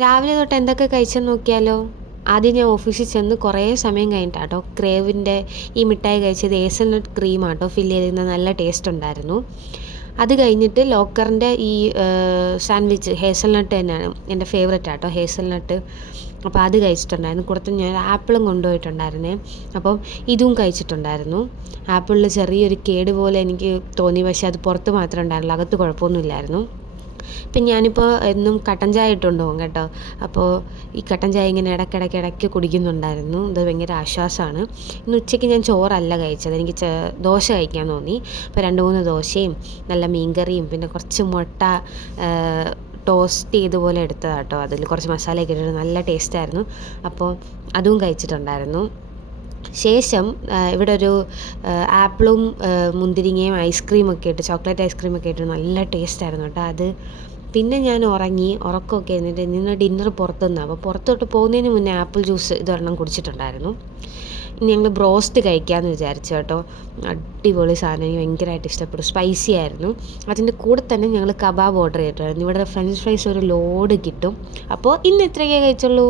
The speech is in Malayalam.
രാവിലെ തൊട്ട് എന്തൊക്കെ കഴിച്ചെന്ന് നോക്കിയാലോ. ആദ്യം ഞാൻ ഓഫീസിൽ ചെന്ന് കുറേ സമയം കഴിഞ്ഞിട്ടാട്ടോ ക്രേവിൻ്റെ ഈ മിഠായി കഴിച്ചത്. ഹേസൽനട്ട് ക്രീമാട്ടോ ഫില്ല് ചെയ്തിരുന്നത്, നല്ല ടേസ്റ്റ് ഉണ്ടായിരുന്നു. അത് കഴിഞ്ഞിട്ട് ലോക്കറിൻ്റെ ഈ സാൻഡ്വിച്ച് ഹേസൽനട്ട് തന്നെയാണ് എൻ്റെ ഫേവറേറ്റ് ആട്ടോ, ഹേസൽനട്ട്. അപ്പോൾ അത് കഴിച്ചിട്ടുണ്ടായിരുന്നു. കൂടുതൽ ഞാൻ ആപ്പിളും കൊണ്ടുപോയിട്ടുണ്ടായിരുന്നേ, അപ്പം ഇതും കഴിച്ചിട്ടുണ്ടായിരുന്നു. ആപ്പിളിൽ ചെറിയൊരു കേട് പോലെ എനിക്ക് തോന്നി, പക്ഷേ അത് പുറത്ത് മാത്രമേ ഉണ്ടായിരുന്നുള്ളൂ, അകത്ത് കുഴപ്പമൊന്നുമില്ലായിരുന്നു. ഇപ്പം ഞാനിപ്പോൾ എന്നും കട്ടൻ ചായ ഇട്ടുകൊണ്ട് പോകും കേട്ടോ. അപ്പോൾ ഈ കട്ടൻ ചായ ഇങ്ങനെ ഇടയ്ക്കിടയ്ക്ക് കുടിക്കുന്നുണ്ടായിരുന്നു. ഇത് ഭയങ്കര ആശ്വാസമാണ്. ഇന്ന് ഉച്ചയ്ക്ക് ഞാൻ ചോറല്ല കഴിച്ചത്, എനിക്ക് ദോശ കഴിക്കാൻ തോന്നി. അപ്പോൾ 2-3 ദോശയും നല്ല മീൻകറിയും പിന്നെ കുറച്ച് മുട്ട ടോസ്റ്റ് ചെയ്തുപോലെ എടുത്തതാണ് കേട്ടോ. അതിൽ കുറച്ച് മസാലയൊക്കെ ഇട്ടിട്ട് നല്ല ടേസ്റ്റായിരുന്നു. അപ്പോൾ അതും കഴിച്ചിട്ടുണ്ടായിരുന്നു. ശേഷം ഇവിടെ ഒരു ആപ്പിളും മുന്തിരിങ്ങയും ഐസ്ക്രീമൊക്കെ ഇട്ട്, ചോക്ലേറ്റ് ഐസ്ക്രീമൊക്കെ ഇട്ട് നല്ല ടേസ്റ്റായിരുന്നു കേട്ടോ അത്. പിന്നെ ഞാൻ ഉറക്കമൊക്കെ എന്നിട്ട് ഇന്ന് ഡിന്നർ പുറത്തുനിന്നാണ്. അപ്പോൾ പുറത്തോട്ട് പോകുന്നതിന് മുന്നേ ആപ്പിൾ ജ്യൂസ് ഇതൊരെണ്ണം കുടിച്ചിട്ടുണ്ടായിരുന്നു. ഇനി ഞങ്ങൾ ബ്രോസ്റ്റ് കഴിക്കാമെന്ന് വിചാരിച്ചു കേട്ടോ. അടിപൊളി സാധനം, എനിക്ക് ഭയങ്കരമായിട്ട് ഇഷ്ടപ്പെട്ടു. സ്പൈസി ആയിരുന്നു. അതിൻ്റെ കൂടെ തന്നെ ഞങ്ങൾ കബാബ് ഓർഡർ ചെയ്തിട്ടുണ്ടായിരുന്നു. ഇവിടെ ഫ്രഞ്ച് ഫ്രൈസ് ഒരു ലോഡ് കിട്ടും. അപ്പോൾ ഇന്ന് ഇത്രയൊക്കെ കഴിച്ചുള്ളൂ.